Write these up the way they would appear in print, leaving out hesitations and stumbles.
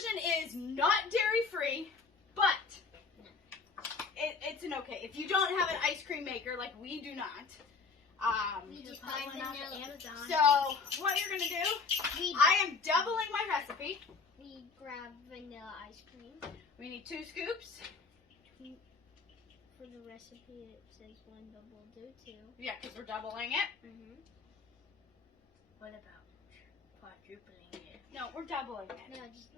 version is not dairy-free, but it's an okay. If you don't have an ice cream maker like we do not, you just buy one off Amazon. So what you're gonna do? I am doubling my recipe. We grab vanilla ice cream. We need 2 scoops. For the recipe, it says 1 double do 2. Yeah, because we're doubling it. What about quadrupling it? No, we're doubling it. No, just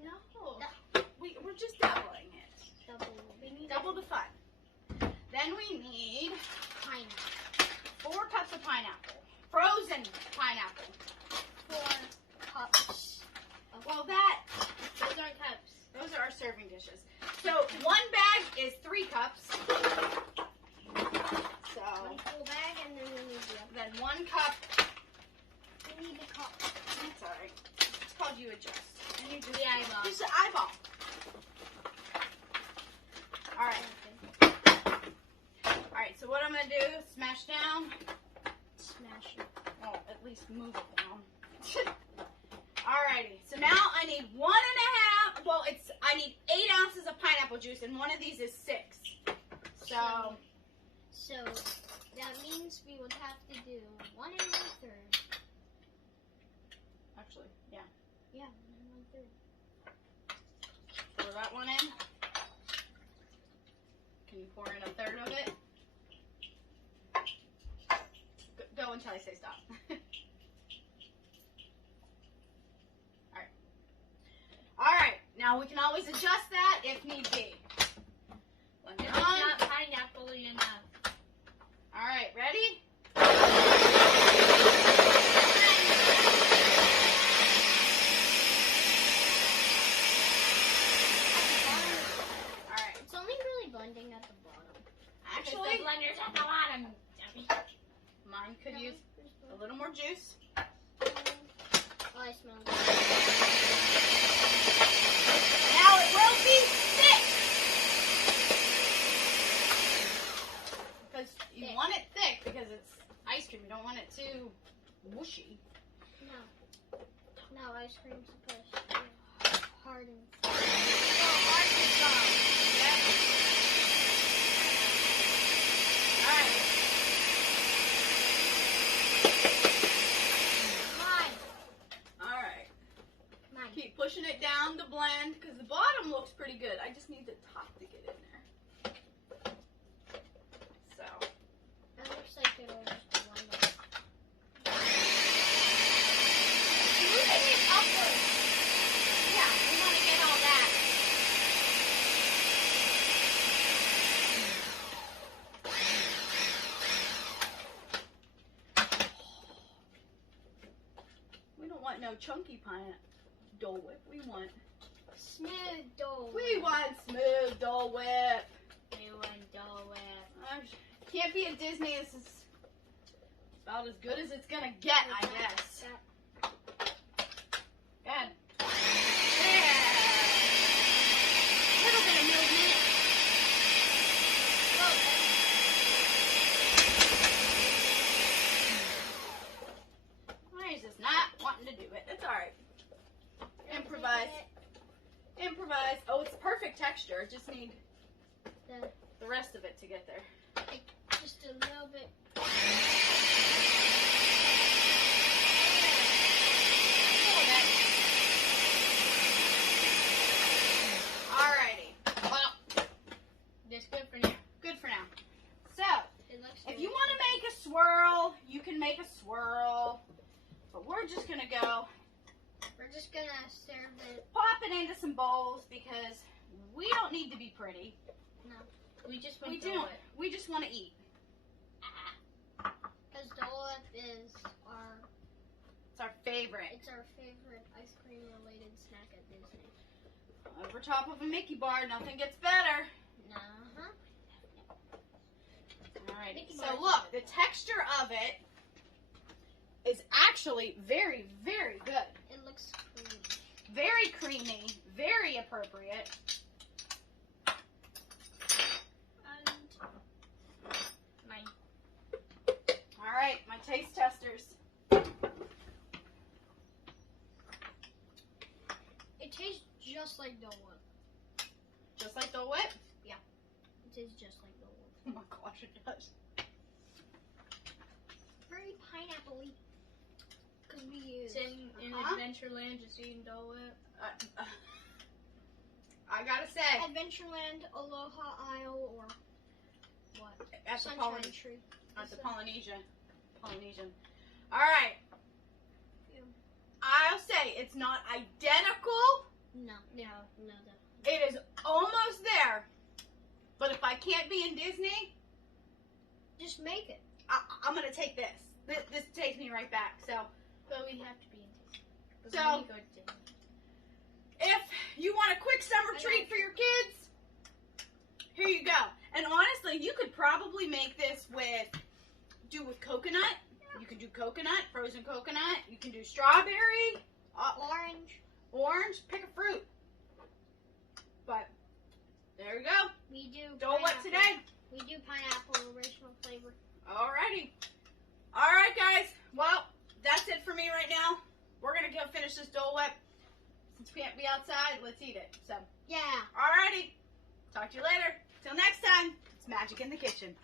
We're just doubling it. double. We need double the fun. Then we need Pineapple. 4 cups of pineapple. Frozen pineapple. 4 cups. Well, Those aren't cups. those are our serving dishes. So 1 bag is 3 cups. So 1 full bag, and then we need the other. then 1 cup. We need the cup. That's all right. It's called you adjust. And you just The eyeball. Just an eyeball. All right. All right. So what I'm gonna do is smash down. Smash it. Well, at least move it down. Alrighty, so now I need 1.5, well, I need 8 ounces of pineapple juice, and one of these is 6. So that means we would have to do 1 1/3. Actually, yeah. Yeah, 1 1/3. Pour that one in. Can you pour in 1/3 of it? Go until I say stop. Alright, now we can always adjust that if need be. Let me It's on. not pineapple-y enough. Alright, ready? Alright. It's only really blending at the bottom. Actually, the blender's at the bottom. mine could use a little more juice. Oh, I smell it. Now it will be thick. Because you Thick. want it thick because it's ice cream. You don't want it too whooshy. No, ice cream's supposed to be hard and Keep pushing it down to blend because the bottom looks pretty good. I just need the top to get in there. So. it looks like it'll just blend it. Moving it upward. Yeah, we want to get all that. We don't want no chunky Dole Whip. We want Smooth Dole Whip. We want smooth Dole Whip. We want Dole Whip. Can't be at Disney. This is about as good as it's gonna get, I guess. Good. Yeah. A little bit of movement. Why is this not wanting to do it? It's alright. Improvise. Improvise. Oh, it's perfect texture. Just need the rest of it to get there. Just a little bit. Alrighty. Well, That's good for now. good for now. So, It looks if you want to make a swirl, you can make a swirl. But we're just going to go We're just gonna serve it. pop it into some bowls because we don't need to be pretty. No, we just want We Dole don't. Whip. We just want to eat. Because Dole Whip is It's our favorite. it's our favorite ice cream related snack at Disney. Over top of a Mickey bar, nothing gets better. Uh-huh. Alright, Mickey so bars. look, the texture of it is actually very, very good. It looks creamy. Very creamy, very appropriate. And my Alright, my taste testers. it tastes just like Dole Whip. Just like Dole Whip? It tastes just like Dole Whip. Oh my gosh, it does. Very pineapple-y. Could be used. In Adventureland, just eating Dole Whip. I gotta say, Adventureland, Aloha Isle, or what? at the Sunshine Tree. Polynesian. All right. Yeah. I'll say it's not identical. No. It is almost there. But if I can't be in Disney, Just make it. I'm gonna take this. This takes me right back. So But we have to be in Disney. But So- when we go to Disney. if you want a quick summer treat for your kids, here you go. And honestly, you could probably make this with coconut. You can do coconut, frozen coconut. You can do strawberry, orange. Pick a fruit. But there you go. We do. Dole Whip pineapple. today. We do pineapple original flavor. Alrighty. Alright, guys. Well, that's it for me right now. We're going to go finish this Dole Whip. Since we can't be outside, let's eat it. So, Yeah. alrighty. Talk to you later. Till next time, it's Magic in the Kitchen.